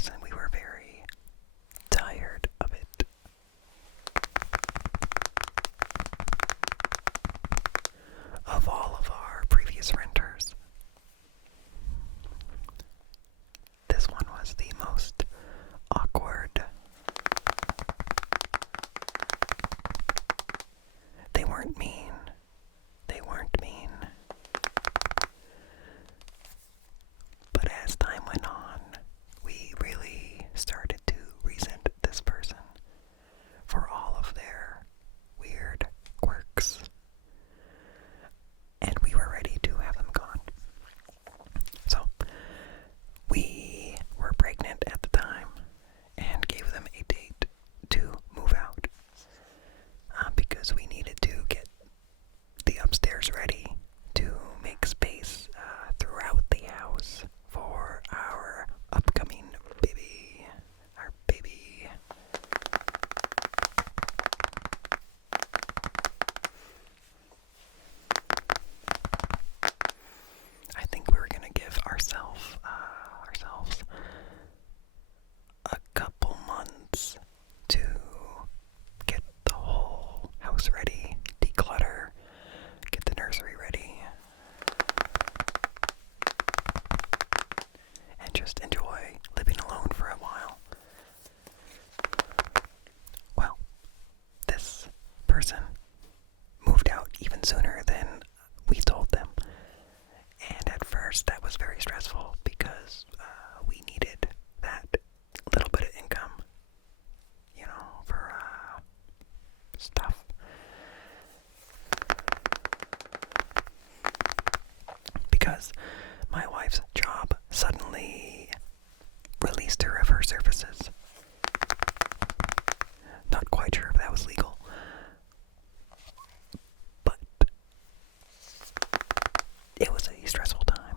person. We were very tired of it. Of all of our previous renters, this one was the most awkward. They weren't mean. They weren't mean. But as time went on, we really started to resent this person for all of their weird quirks. And we were ready to have them gone. So, we were pregnant at the time and gave them a date to move out because we needed to get the upstairs ready to make space throughout the house for our upcoming baby. Our baby. I think we were gonna give ourselves a couple months to get the whole house ready, declutter, get the nursery ready, and just enjoy living alone for a while. Well, this person moved out even sooner than we told them. And at first that was very stressful because we needed that little bit of income, for stuff. Because my wife's job suddenly released her of her services. Not quite sure if that was legal. But it was a stressful time.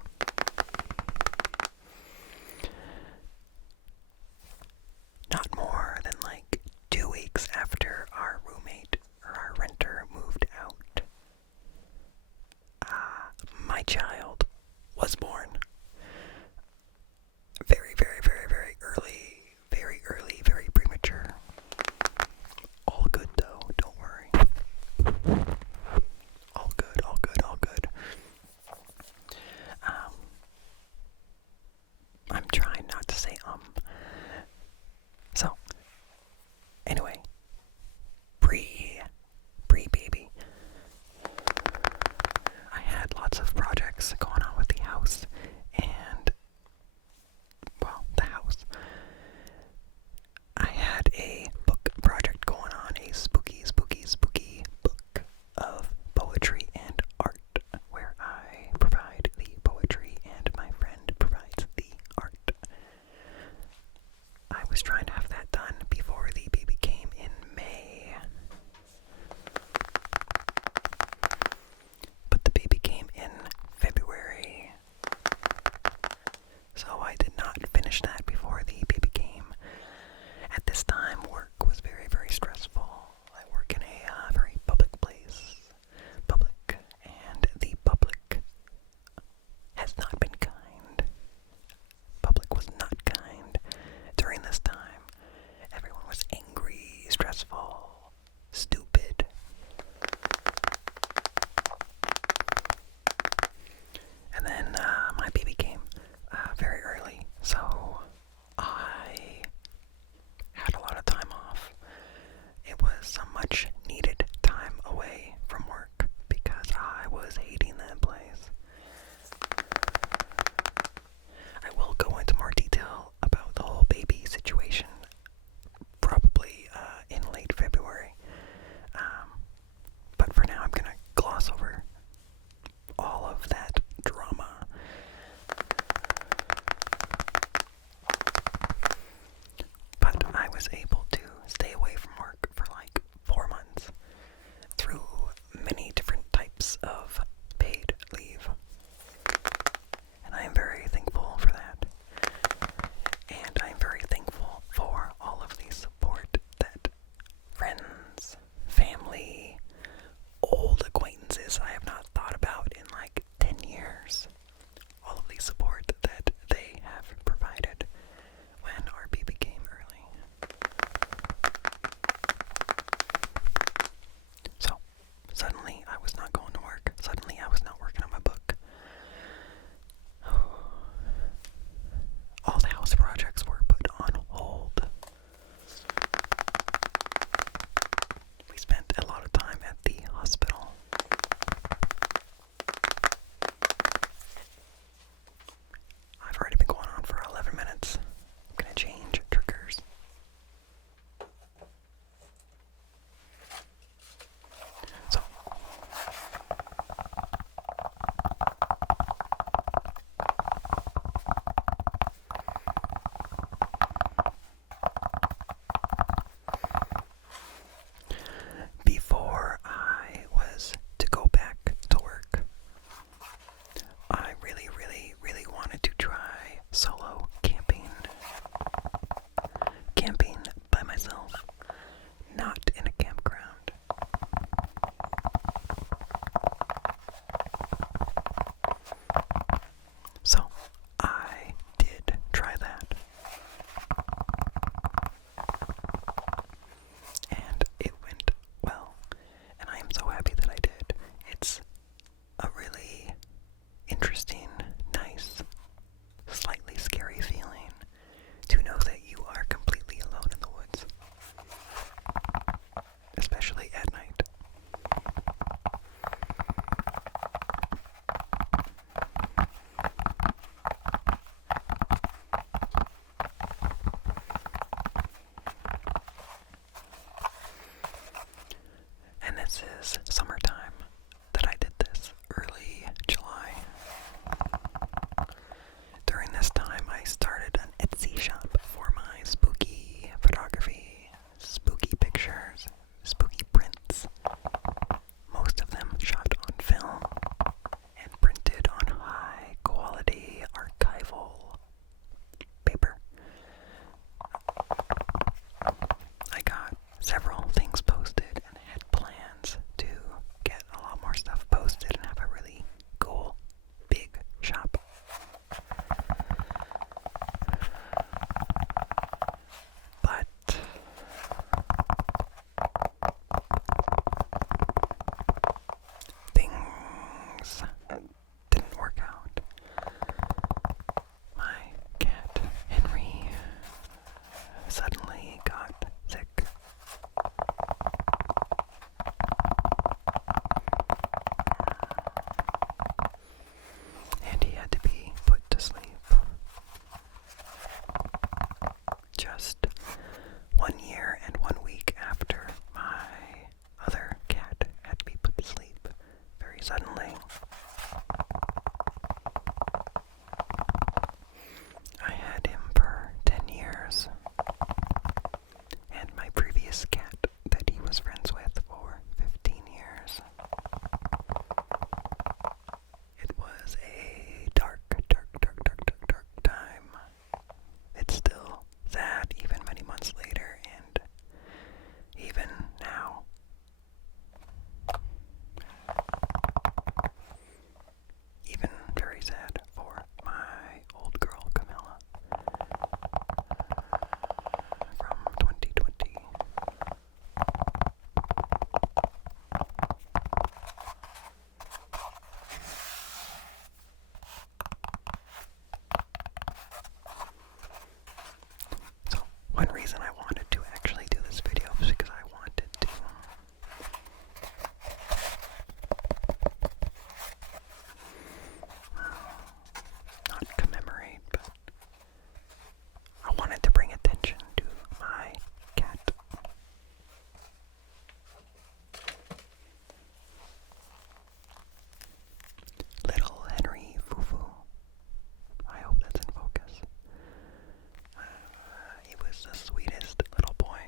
this is summertime that I did this, early July. During this time, I started an Etsy shop for my spooky photography, spooky pictures, spooky prints. Most of them shot on film and printed on high quality archival paper. I got several things posted and had plans to get a lot more stuff posted and have a really cool big shop. But things didn't work out. My cat, Henry, suddenly got sick. And he had to be put to sleep. Just 1 year and 1 week after my other cat had to be put to sleep very suddenly. I had him for 10 years, and my previous cat that he was friends with for 15 years. It was a dark time. It's still sad even many months later, and even now. Even very sad for my old girl Camilla from 2020. So, one reason I wanted to actually do this video was because I wanted to not commemorate, but I wanted to bring attention to my cat. Little Henry Fufu. I hope that's in focus. He was the sweetest little boy.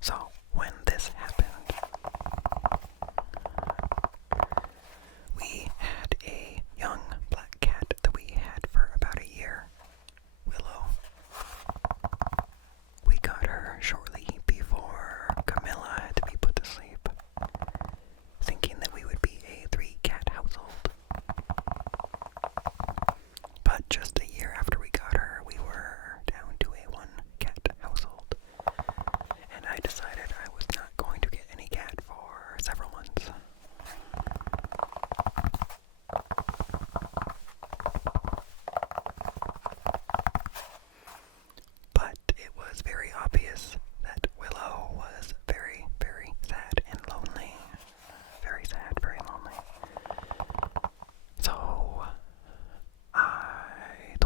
So, when this happened, we had a young black cat that we had for about a year, Willow. We got her shortly before Camilla had to be put to sleep, thinking that we would be a 3-cat household. But just a year after we got her, we were down to a 1-cat household. And I decided I was not going to get any cat for several months. But it was very obvious that Willow was very, very sad and lonely. Very sad, very lonely. So I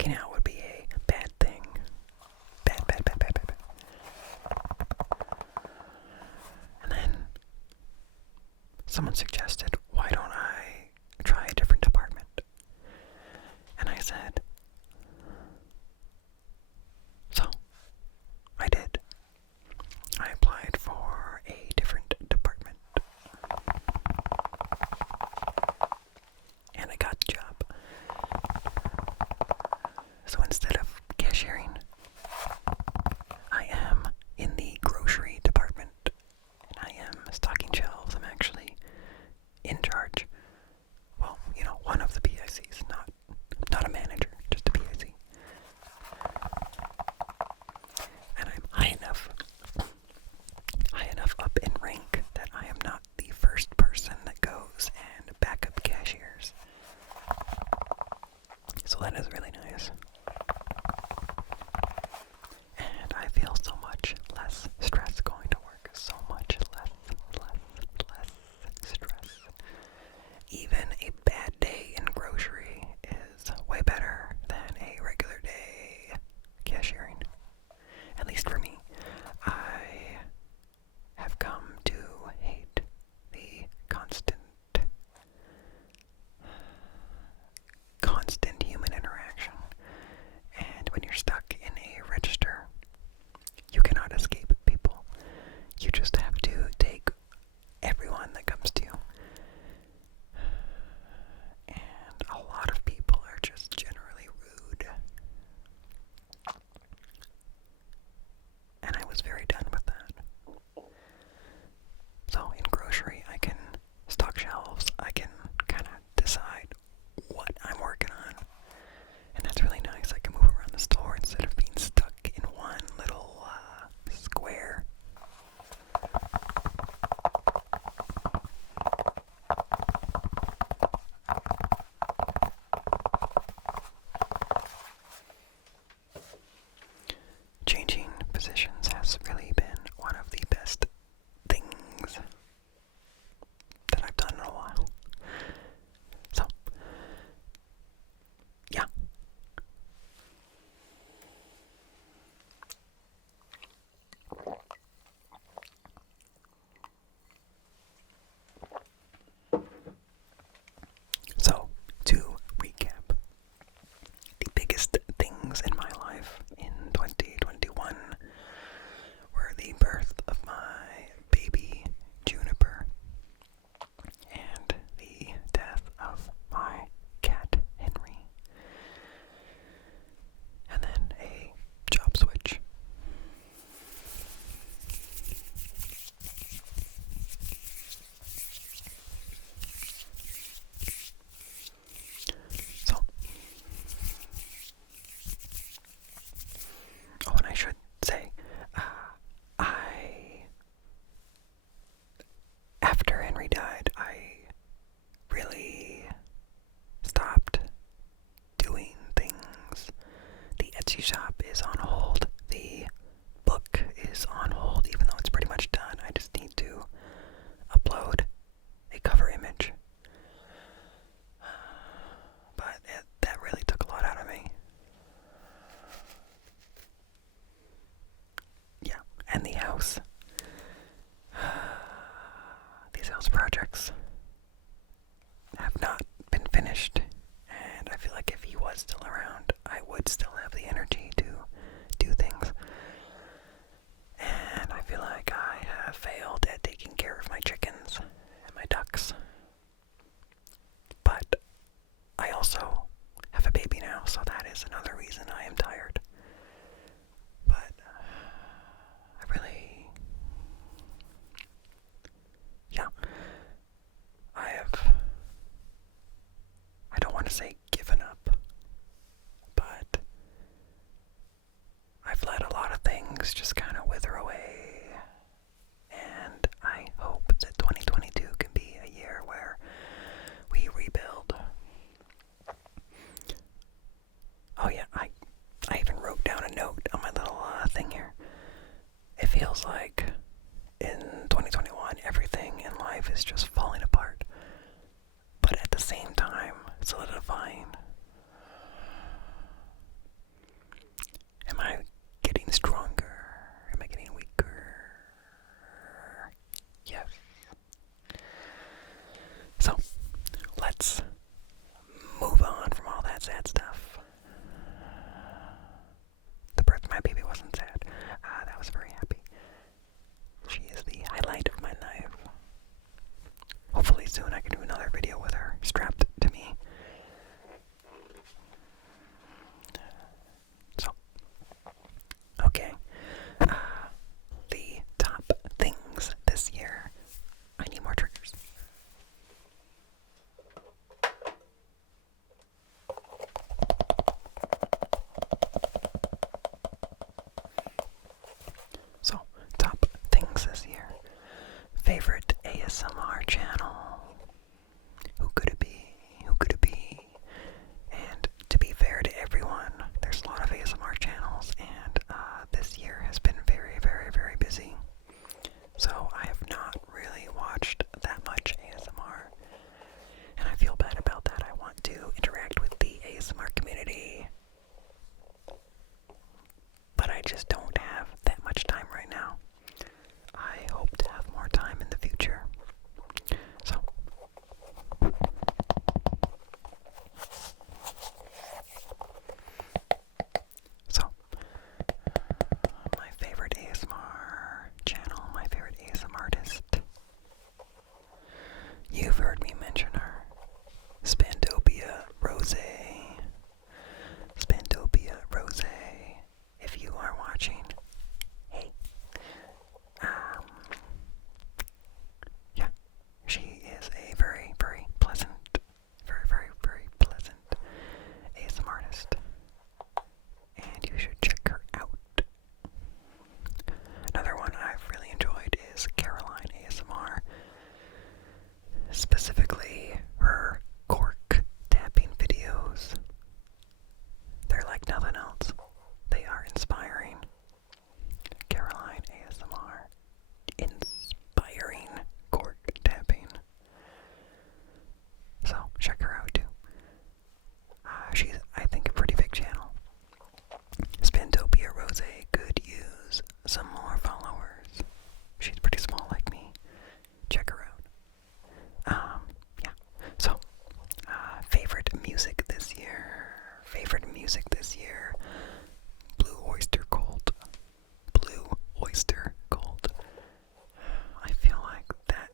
Clocking out would be a bad thing. Bad, bad, bad, bad, bad, bad. And then someone suggested, why don't I try a different department? And I said, so I did. I applied for a different department. And I got the job. So instead of cashiering, I am in the grocery department. And I am stocking shelves. I'm actually in charge. Well, one of the PICs, not a manager, just a PIC. And I'm high enough up in rank that I am not the first person that goes and backup cashiers. So that is really nice. And I feel so much less stress going to work. So much less stress. Even a bad day in grocery is way better than a regular day cashiering. At least for me. I have come to hate the constant human interaction. And when you're stuck in a register, you cannot escape people. You just have to take everyone that comes to you. And a lot of people are just generally rude. And I was very done with that. So in grocery, I can stock shelves. I can kind of decide what I'm working on. And that's really nice. I can move around the store instead of being stuck in one little square. Changing positions has really been one of the best things that I've done in a while. So, yeah. So, to recap, the biggest things in my life in 2021 were the birth of my baby Juniper and the death of my cat Henry, and then a job switch. So, and I should say, after Henry died, I really stopped doing things. The Etsy shop is on hold. The book is on hold, even though it's pretty much done. I just need to upload a cover image. But that really took a lot out of me. Yeah, and the house. These house projects have not been finished, and I feel like if he was still around, I would still have the energy to do things. And I feel like I have failed at taking care of my chickens and my ducks. But I also have a baby now, so that is another reason I am tired. But I really favorite ASMR channel. Who could it be? Who could it be? And to be fair to everyone, there's a lot of ASMR channels, and this year has been very, very, very busy. So I have not really watched that much ASMR, and I feel bad about that. I want to interact with the ASMR community, but I just don't have that much time right now. I hope to have more time in the future. So, my favorite ASMR channel, my favorite ASMRtist. You've heard me mention her. Spantopia Rose. Spantopia Rose. If you are watching, hey. Yeah, she is a very, very pleasant, very, very, very pleasant ASMR artist, and you should check her out. Another one I've really enjoyed is Caroline ASMR, specifically her cork tapping videos. They're like nothing else. They are inspiring. Caroline ASMR. Inspiring cork tapping. So, check her out too. She's, I think, a pretty big channel. Spantopia Rose could use some more followers. She's pretty small like me. Check her out. Yeah. So, favorite music this year. Favorite music this year. Blue Oyster Cult. Blue Oyster Cult. I feel like that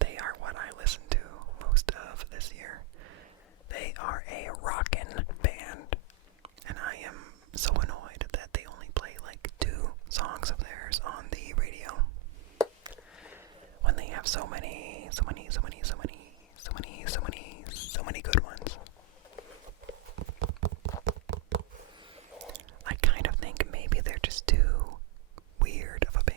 they are what I listen to most of this year. They are a rockin' band, and I am so annoyed that they only play like 2 songs of theirs on the radio, when they have so many good ones. I kind of think maybe they're just too weird of a band.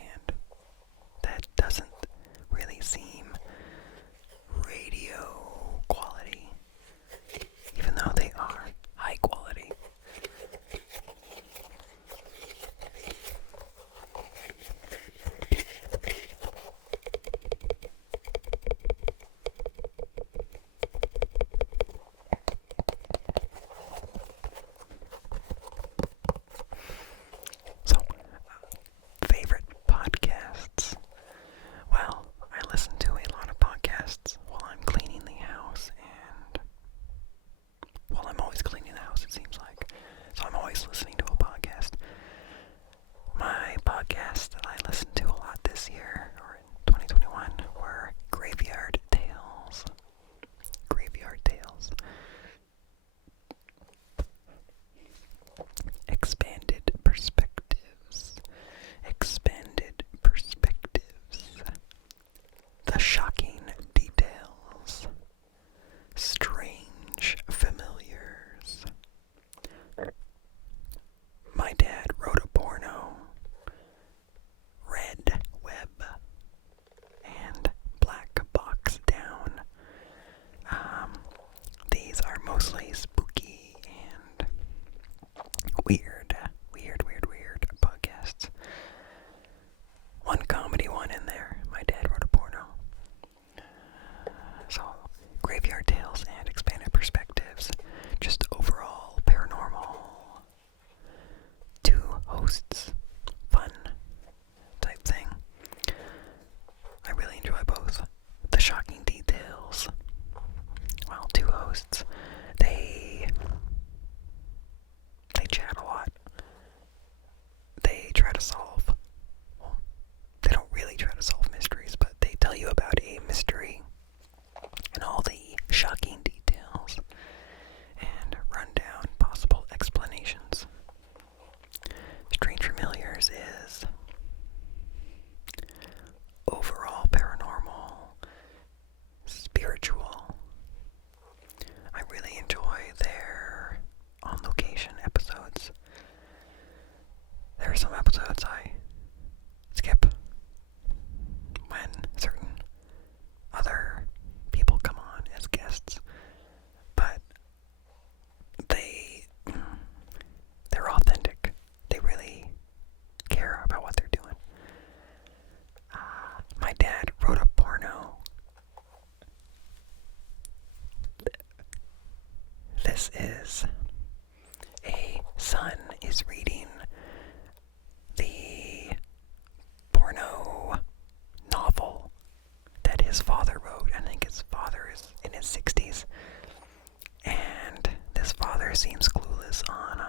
seems clueless on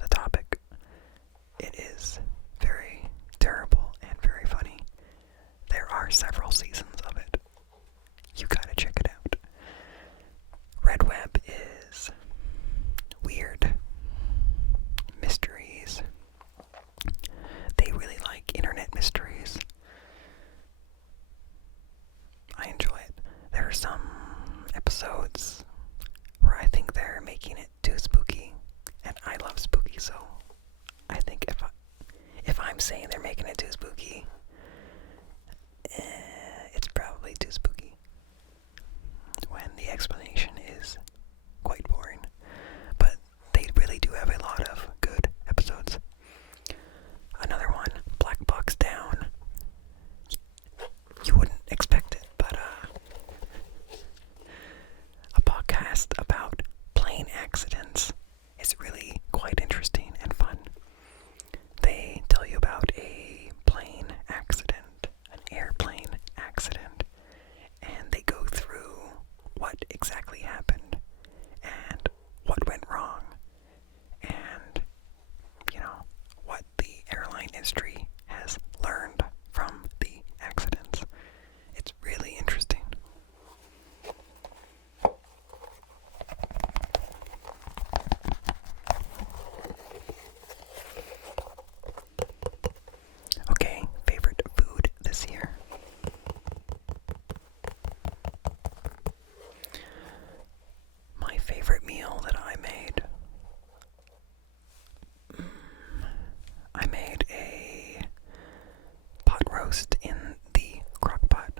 the topic. It is very terrible and very funny. There are several seasons of it. You gotta check it out. Red Web is weird. Mysteries. They really like internet mysteries. I enjoy it. There are some episodes where I think they're making it too spooky, and I love spooky, so I think if I'm saying they're making it too spooky, it's probably too spooky. When the explanation is quite boring. But they really do have a lot of good episodes. Another one, Black Box Down. You wouldn't expect it, but a podcast about plane accidents is really quite interesting and fun. They tell you about a plane accident, an airplane accident, and they go through what exactly happened and what went wrong and, what the airline industry has learned from the accidents. It's really interesting. Okay, favorite food this year. My favorite meal that I made. I made a pot roast in the crock pot.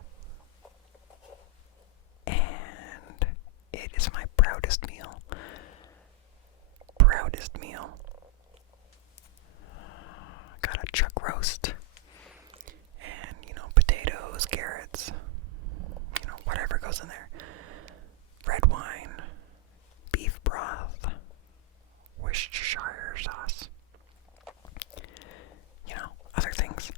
And it is my proudest meal. Proudest meal. Got a chuck roast. And, potatoes, carrots, whatever goes in there. Red wine, beef broth, Worcestershire sauce. Other things.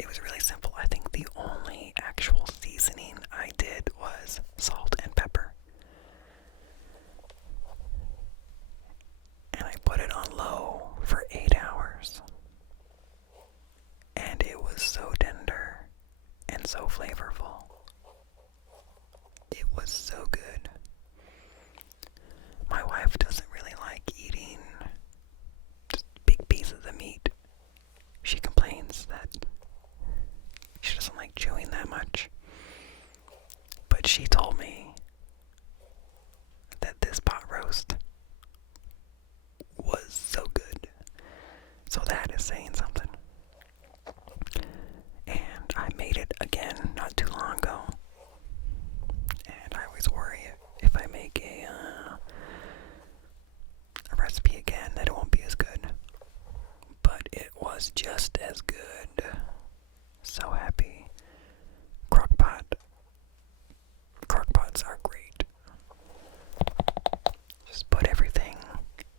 It was really simple. I think the only actual seasoning I did was salt and pepper. And I put it on low for 8 hours. And it was so tender and so flavorful. It was so good. My wife doesn't really like eating just big pieces of meat. She complains that she doesn't like chewing that much. But she told me that this pot roast was so good. So that is saying something. And I made it again not too long ago. And I always worry if I make a recipe again that it won't be as good. But it was just as good. So happy. Crockpots are great. Just put everything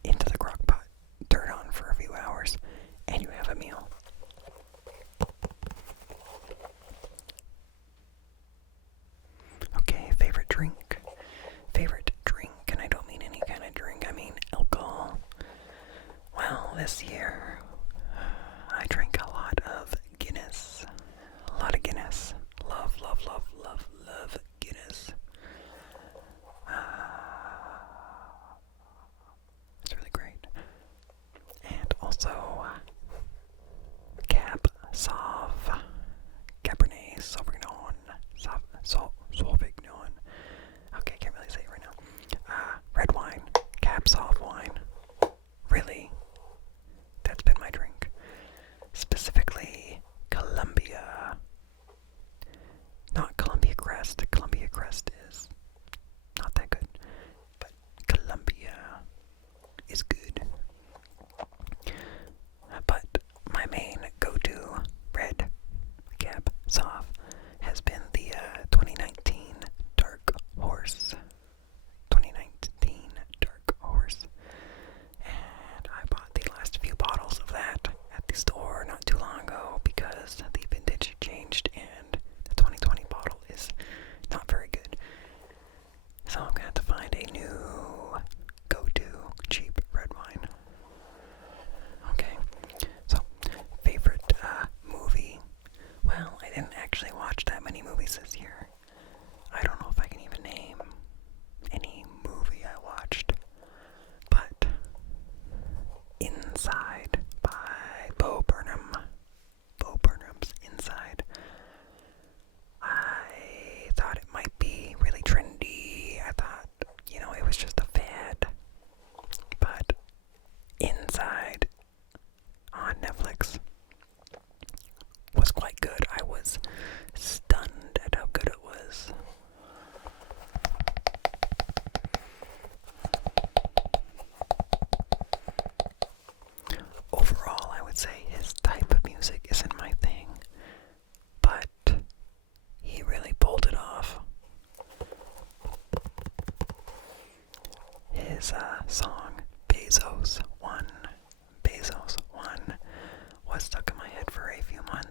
into the crockpot, turn it on for a few hours, and you have a meal. Okay, favorite drink. Favorite drink, and I don't mean any kind of drink, I mean alcohol. Well, this year, I drank a lot of Guinness. A lot of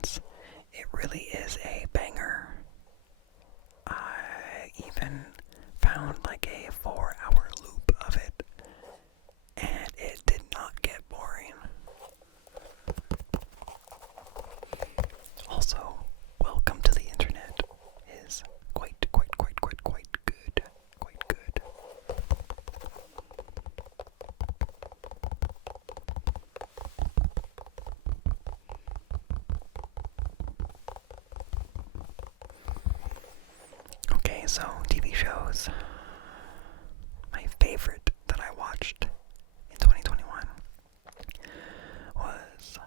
seasons. It really is a banger. I even found like a 4-hour loop of it, and it did not get boring. Also, Welcome to the Internet is quite good. Quite good. Okay, so TV shows. My favorite that I watched in 2021 was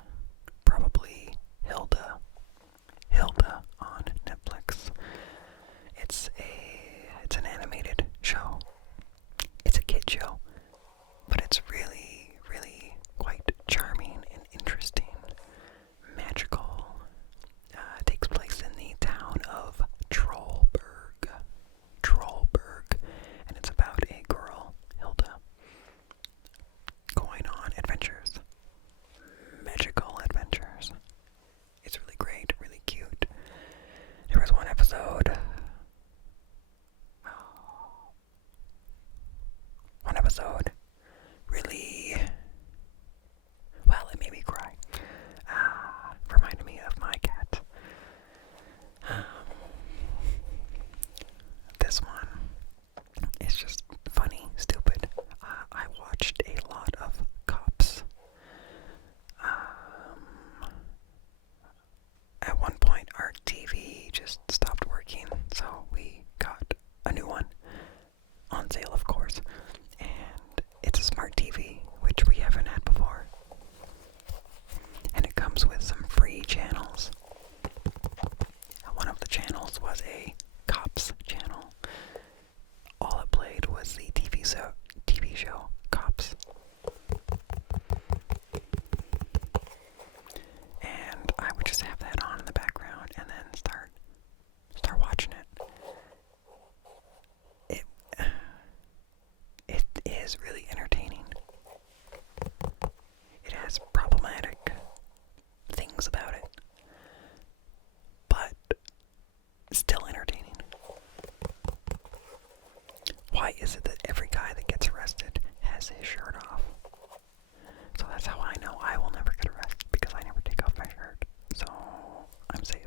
probably Hilda. Hilda on Netflix. It's an animated show. It's a kid show, but it's really quite charming and interesting, magical. It takes place in the town of Trollberg, and it's about a girl, Hilda, going on adventures, magical adventures. It's really great, really cute. There was one episode really, well, it made me cry. Reminded me of my cat. This one is just funny, stupid. I watched a lot of Cops. At one point, our TV just stopped working, so we got a new one. On sale, of course. And it's a smart TV, which we haven't had before. And it comes with some free channels. One of the channels was a Cops channel. All it played was the TV show Cops. And I would just have that on in the background and then start watching it. It is really entertaining. It has problematic things about it, but still entertaining. Why is it that every guy that gets arrested has his shirt off? So that's how I know I will never get arrested, because I never take off my shirt. So I'm safe.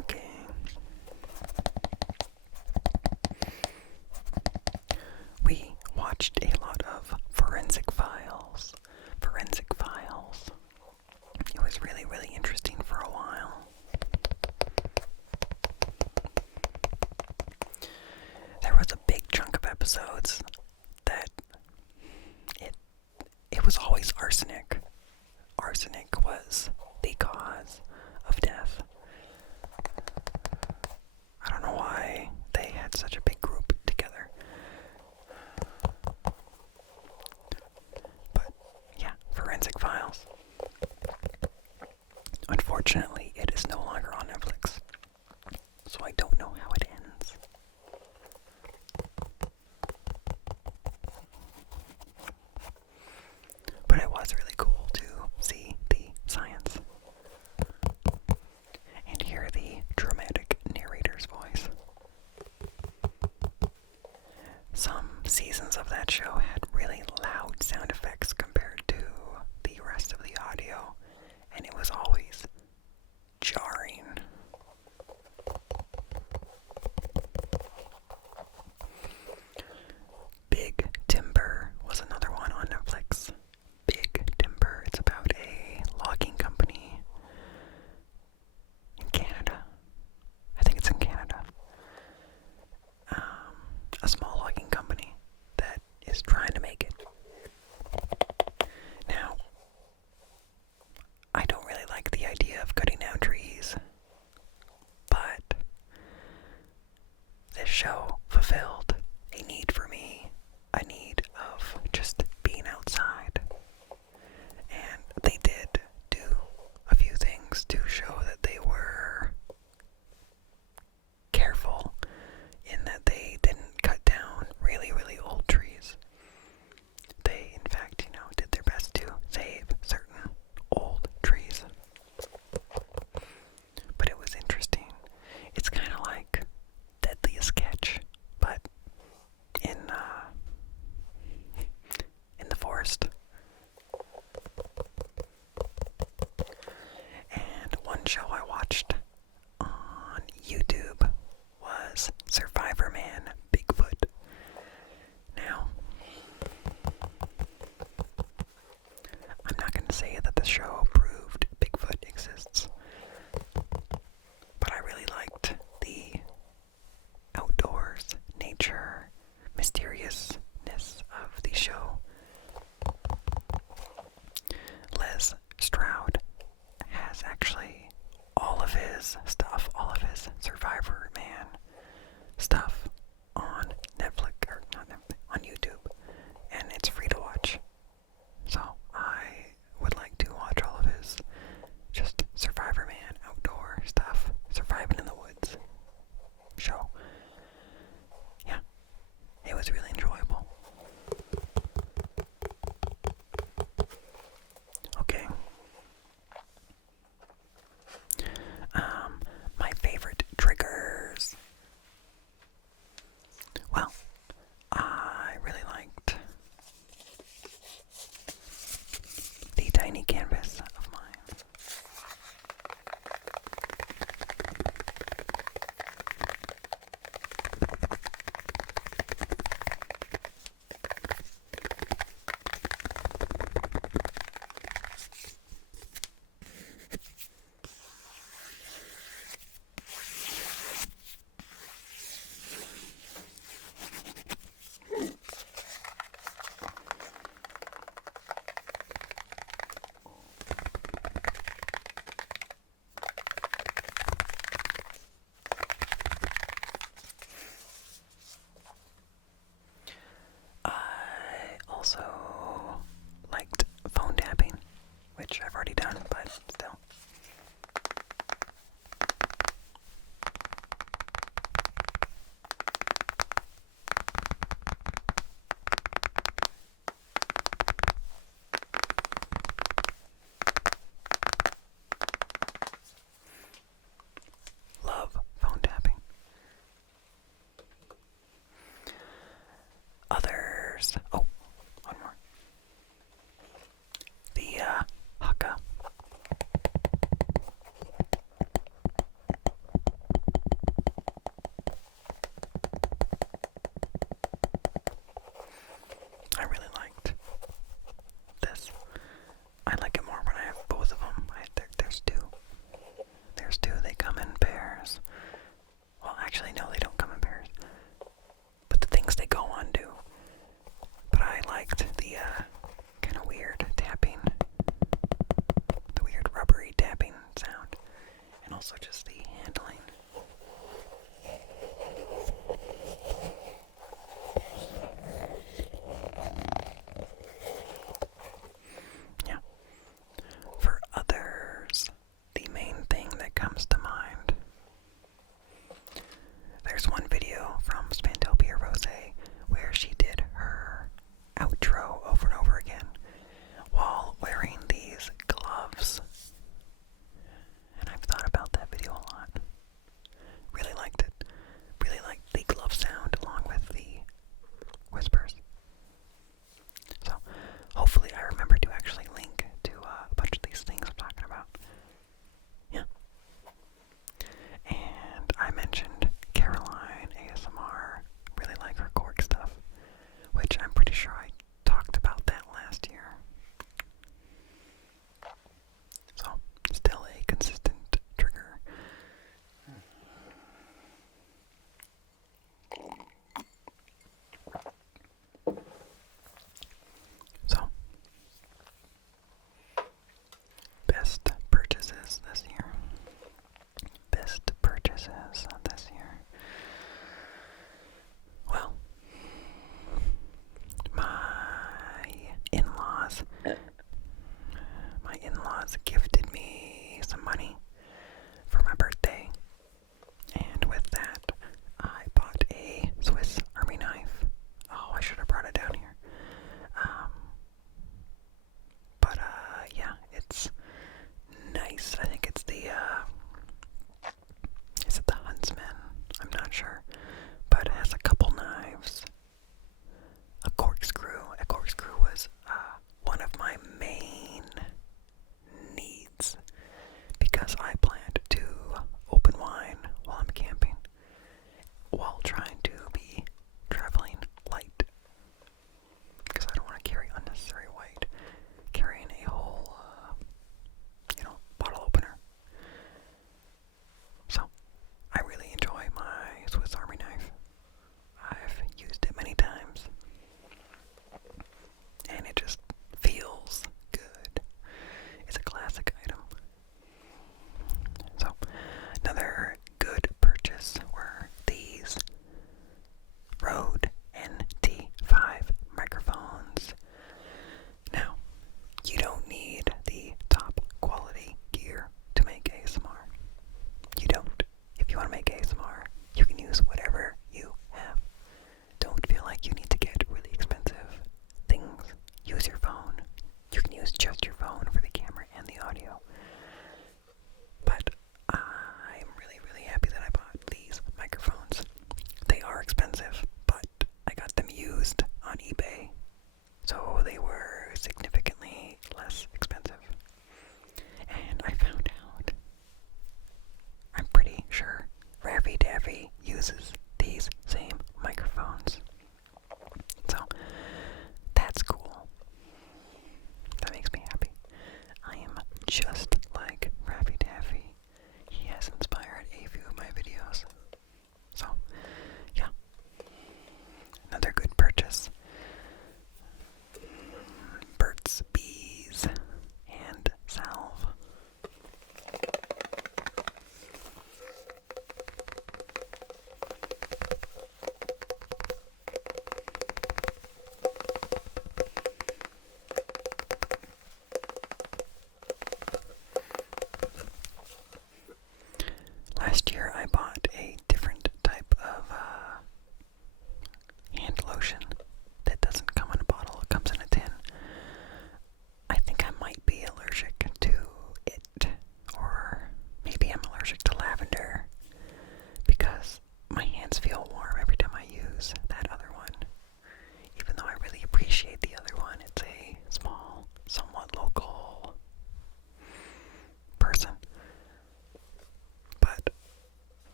Okay. We watched a lot of Forensic Files. It was really interesting for a while. There was a big chunk of episodes that it was always arsenic. Arsenic was the cause of death. I don't know why they had such a big group together. But yeah, Forensic Files. Unfortunately, it is no longer on Netflix, so I don't know how it ends. But it was really cool to see the science and hear the dramatic narrator's voice. Some seasons of that show had really loud sound effects compared to the rest of the audio, and it was always jarring. Big Timber was another one on Netflix. Big Timber. It's about a logging company in Canada. I think it's in Canada. A small logging company that is trying to make it. Now, I don't really like the idea of cutting down trees, but this show fulfilled a need for me, a need of just being outside. And they did do a few things to show that they were careful show. Yeah, it was really enjoyable. Okay. My favorite triggers. Well, I really liked the tiny canvas of mine.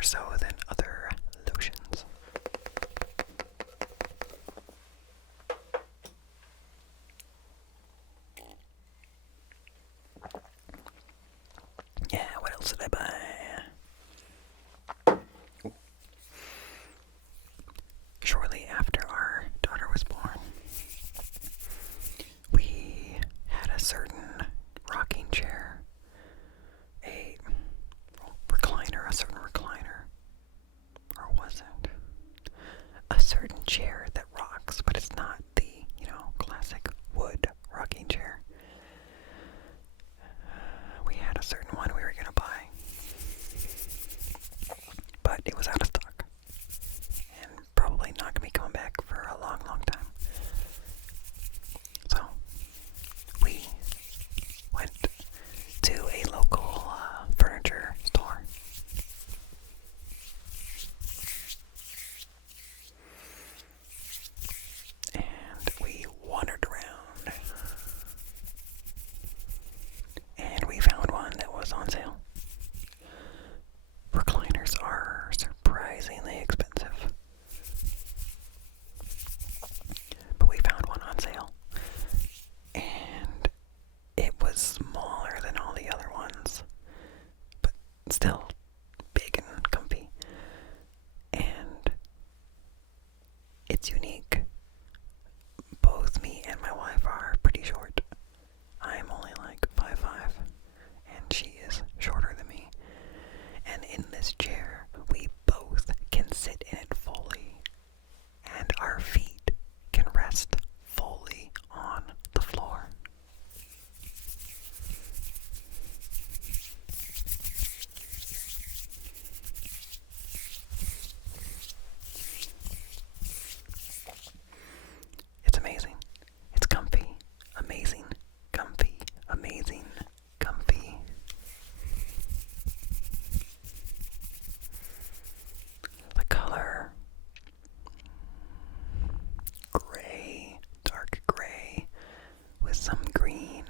more so than other lotions. Yeah, what else did I buy? Shortly after our daughter was born, we had a certain rocking chair, a certain recliner, or was it? A certain chair that rocks, but it's not the, classic wood rocking chair. We had a certain one we were going to buy, but it was out of stock, and probably not going to be coming back for a long, long time. So, we went to a local furniture store. And we wandered around. And we found one that was on sale. Recliners are surprisingly expensive. But we found one on sale. And it was smaller than all the other ones, but still big and comfy. And it's unique. Both me and my wife are pretty short. I'm only like 5'5", and she is shorter than me. And in this chair, we both can sit in it fully, and our feet can rest fully on the floor. It's amazing. It's comfy. Amazing. Comfy. Amazing. Comfy. The color, gray, dark gray, with some green,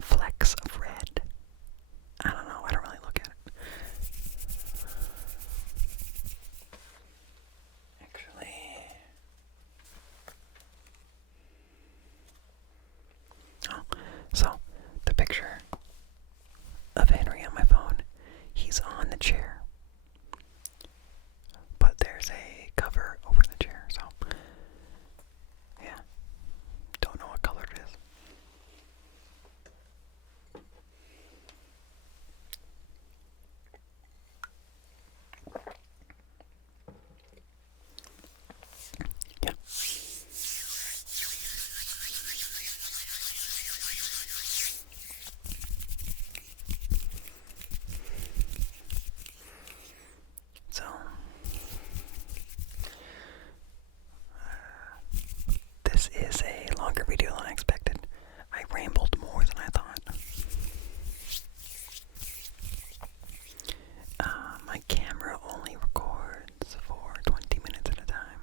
flecks of red. I don't know, I don't really look at it. Actually, so the picture of Henry on my phone, he's on the chair, but there's a cover over the chair, so yeah, don't know what color it is. Yeah. So, this is a longer video than I expected. I rambled more than I thought. My camera only records for 20 minutes at a time.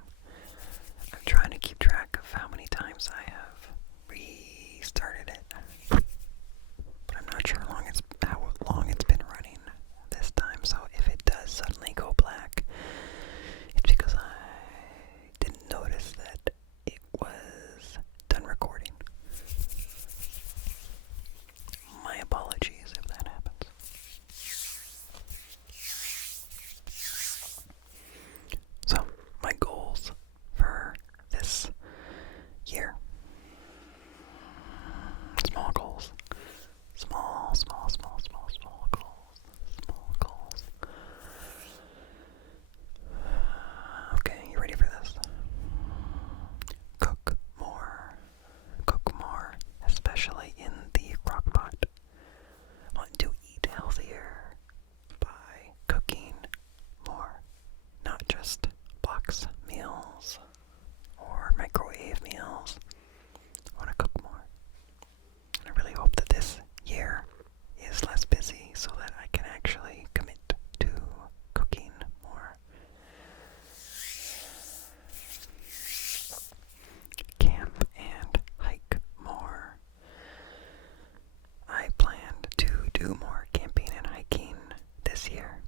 I'm trying to keep track of how many times I have restarted it, but I'm not sure how long it's been running this time. So if it does suddenly go black, it's because I didn't notice that it was done recording. My apologies if that happens. So, my goals for this year. Small goals. Small goals. Small goals. Okay, you ready for this? Cook more. Cook more, especially in the crock pot. Want to eat healthier by cooking more, not just box meals or microwave meals. I want to cook more. And I really hope that this year is less busy so that I can actually commit to cooking more. Camp and hike more. I planned to do more camping and hiking this year.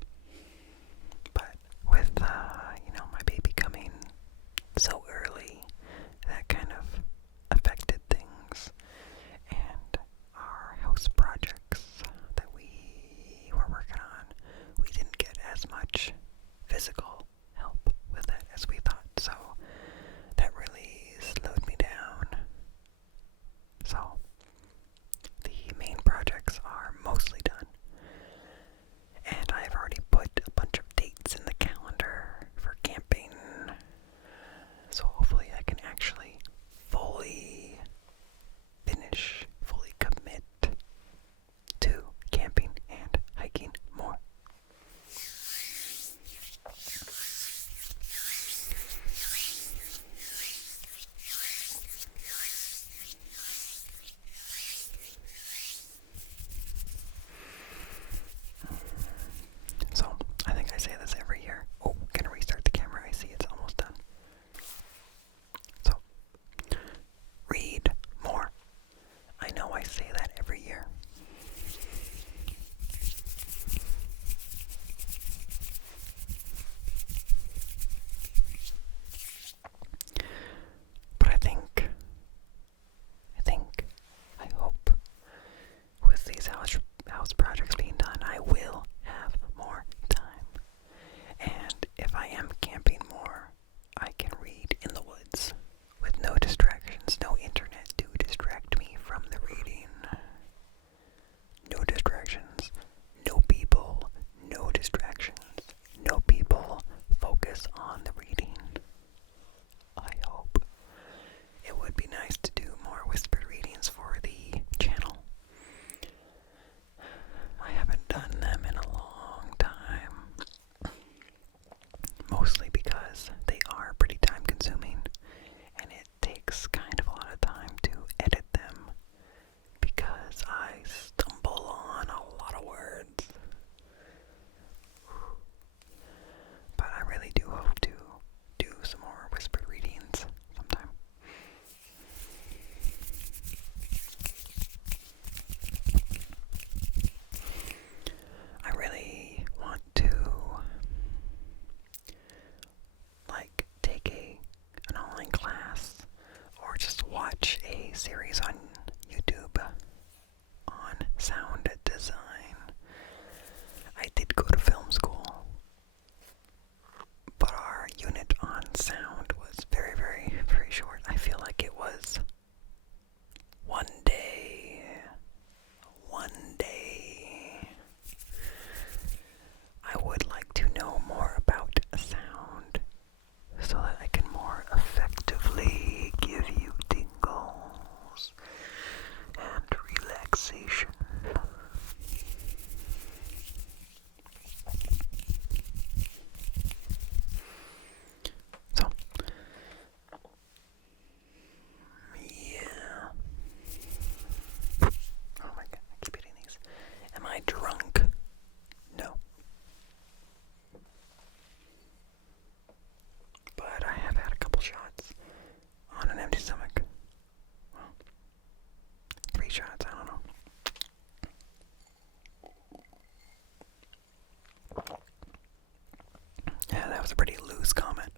was a pretty loose comment.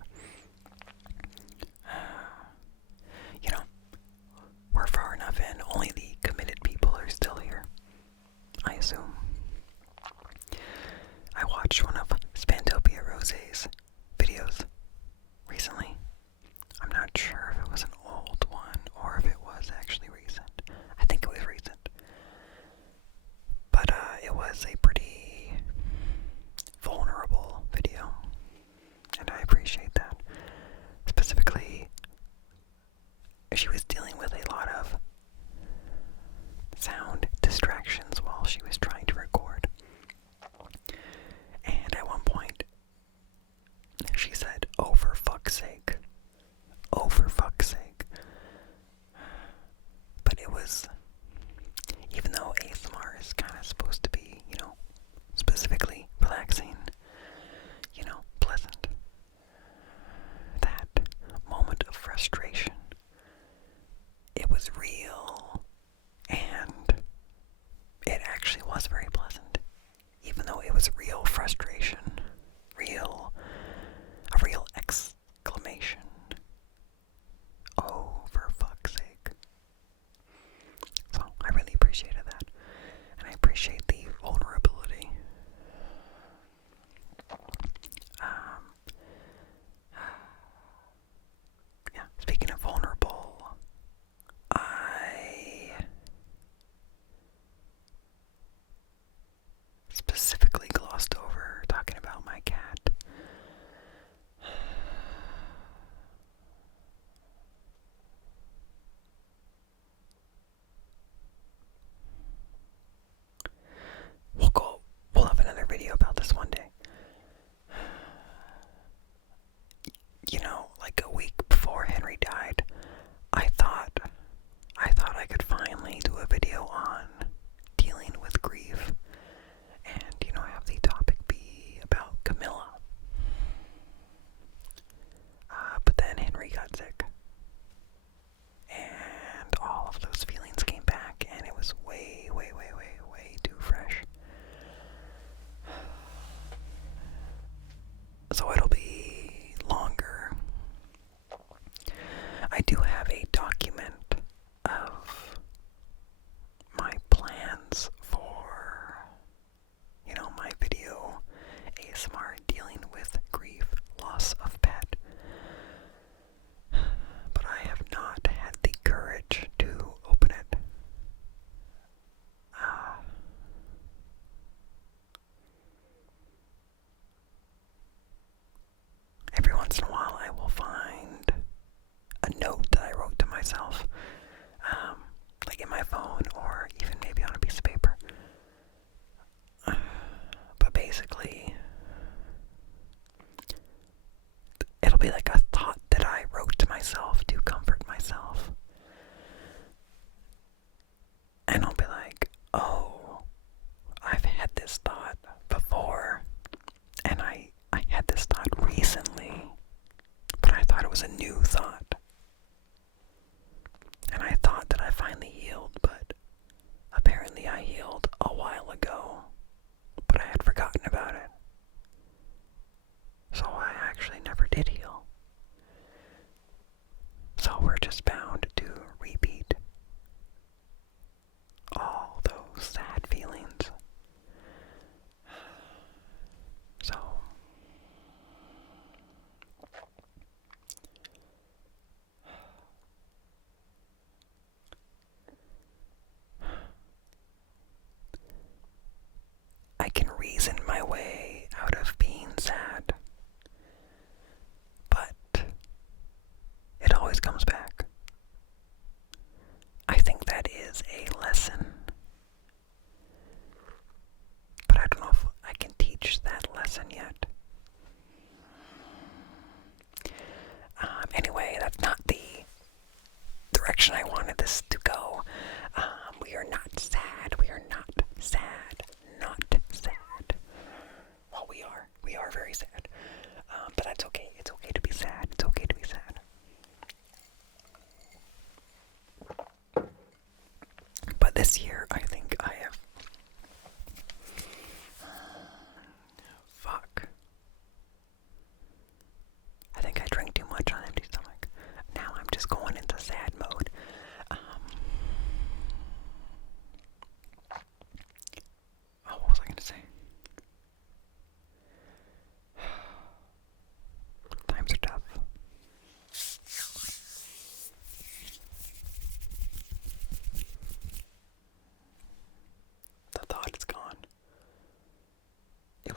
You know, we're far enough in. Only the committed people are still here, I assume. I watched one of Spantopia Rose's videos recently. I'm not sure if it was an old one or if it was actually recent. I think it was recent. But it was a pretty vulnerable video, and I appreciate that. Specifically, she was dealing with a lot of sound distractions while she was trying to record. And at one point, she said, "Oh, for fuck's sake. Oh, for fuck's sake." But it was, even though ASMR is kind of supposed to be, specifically relaxing, pleasant, that moment of frustration, it was real, and it actually was very pleasant. Even though it was real frustration, a real exclamation. Oh, for fuck's sake. So, I really appreciated that. And I appreciate the vulnerability. Yeah, speaking of vulnerable, I specifically glossed over talking about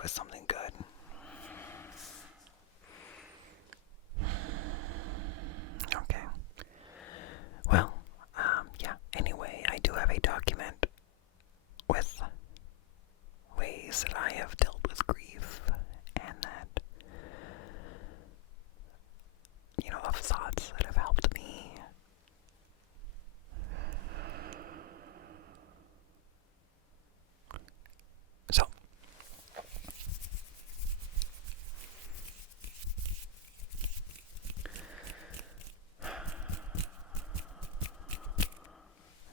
with something good. Okay. Well, yeah, anyway, I do have a document with ways that I have dealt with grief and that, of thoughts that have helped me. So,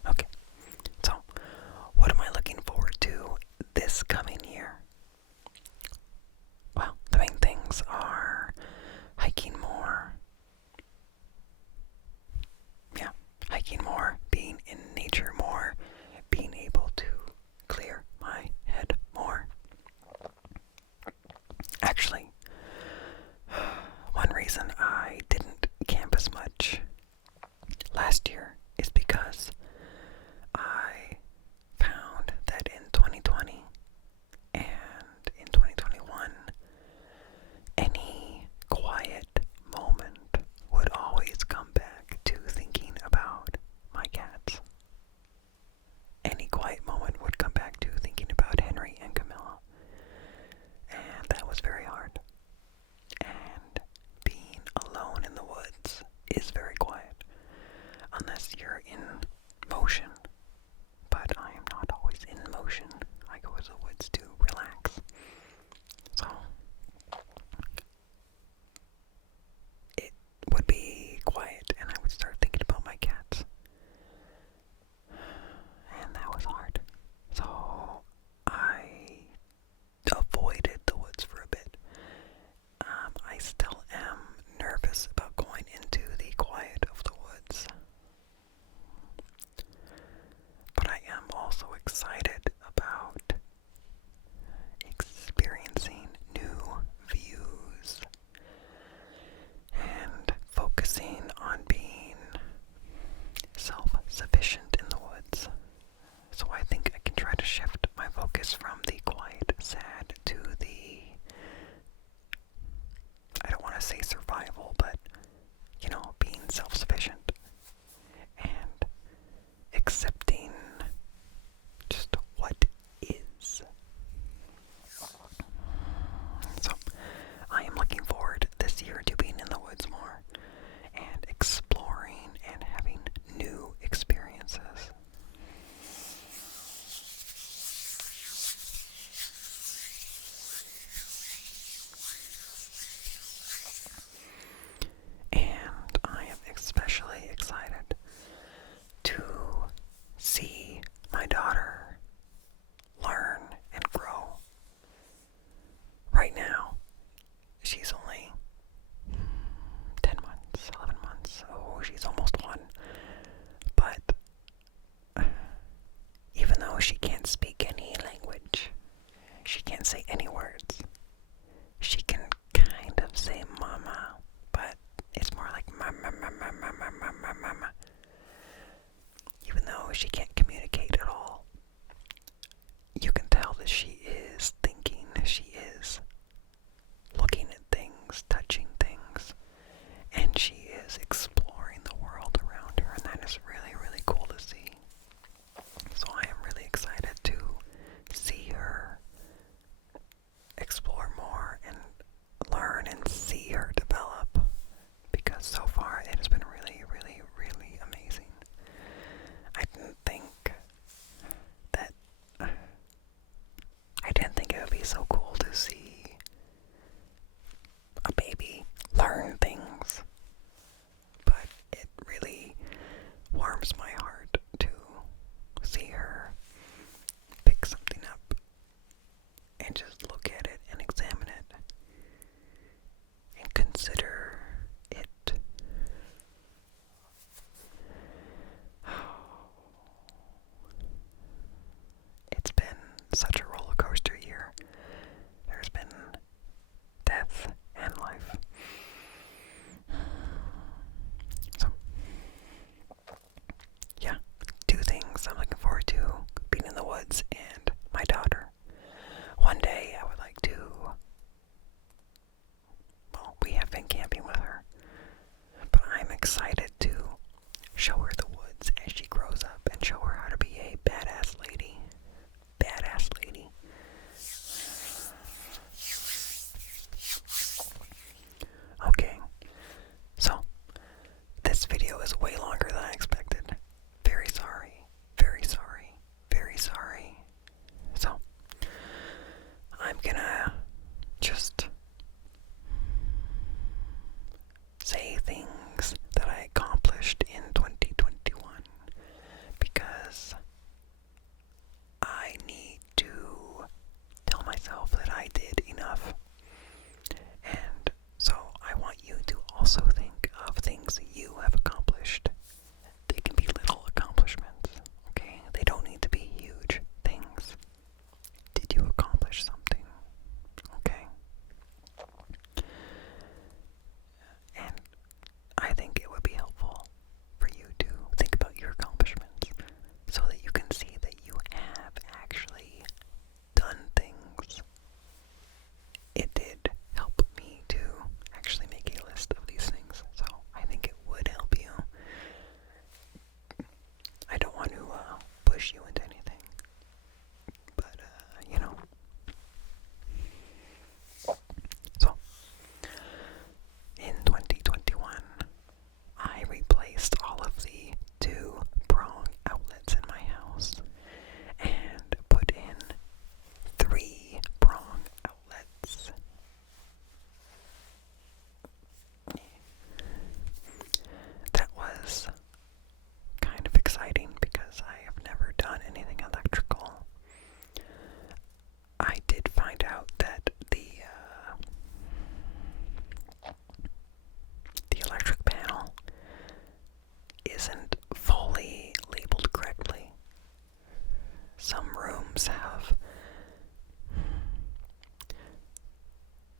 okay, so what am I looking forward to this coming year? Well, the main things are hiking more. Yeah, hiking more, being in nature more, being able to clear my head more. Actually, one reason I didn't camp as much last year is because I found that in 2020 and in 2021, any quiet moment would always come back to thinking about my cats. Any quiet moment would come back to thinking about Henry and Camilla. And that was very hard. And being alone in the woods is very quiet. Unless you're in motion. But I am not always in motion. I go to the woods to relax. So, it would be quiet and I would start thinking about my cats. And that was hard. So, I avoided the woods for a bit. I still am nervous about going into the quiet of the woods. But I am also excited about experiencing new views and focusing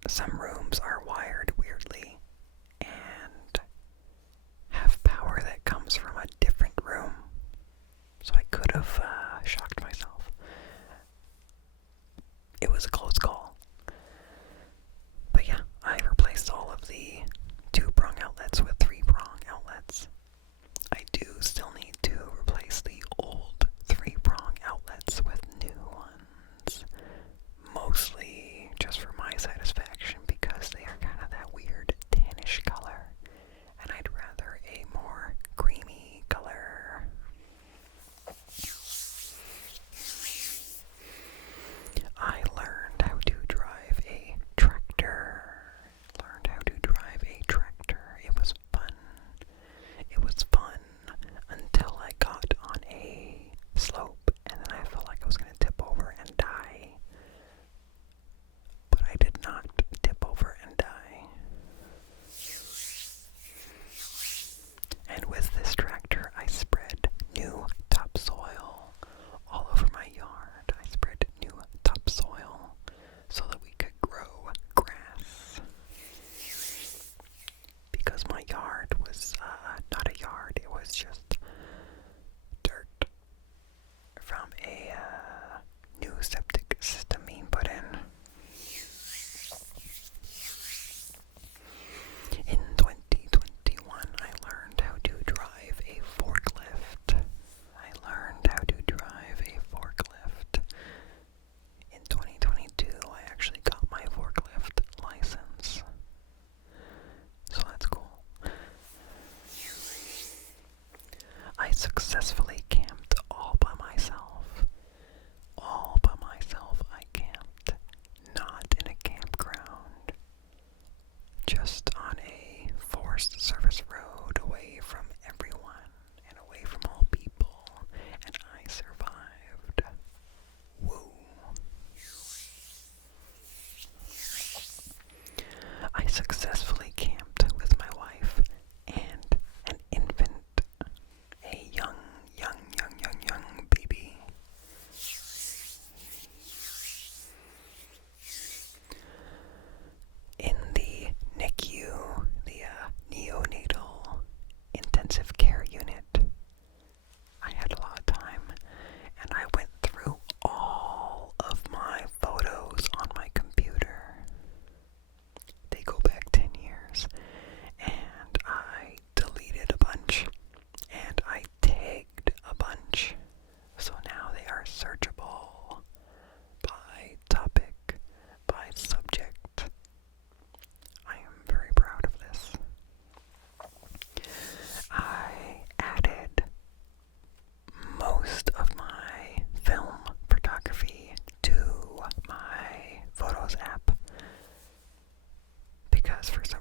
some rooms are wired weirdly and have power that comes from a different room. So I could have shocked myself. It was a close call. But yeah, I replaced all of the 2-prong outlets with 3-prong outlets. I do still need to replace the old 3-prong outlets with new ones. Mostly just for my satisfaction because they are kind of that weird tannish color. And I'd rather a more creamy color. I learned how to drive a tractor. It was fun. It was fun until I got on a slope and then I felt like I was going to tip over and die. But I did not tip over and die. And with this tractor, I spread new topsoil all over my yard. I spread new topsoil so that we could grow grass. Because my yard was not a yard, it was just dirt from a new septic system being put in. In 2021, I learned how to drive a forklift. In 2022, I actually got my forklift license. So that's cool. I successfully camped all by myself. I camped. Not in a campground. Just on a forest service road away from everyone and away from all people. And I survived. Woo. I successfully camped with my wife and an infant, a young baby. In the NICU, the neonatal intensive care unit, I had a lot of time, and I went through all of my photos on my computer. They go back 10 years, and I deleted a bunch, and I tagged a bunch, so now they are searchable by topic, by subject. I am very proud of this. I added most of my film photography to my Photos app because for some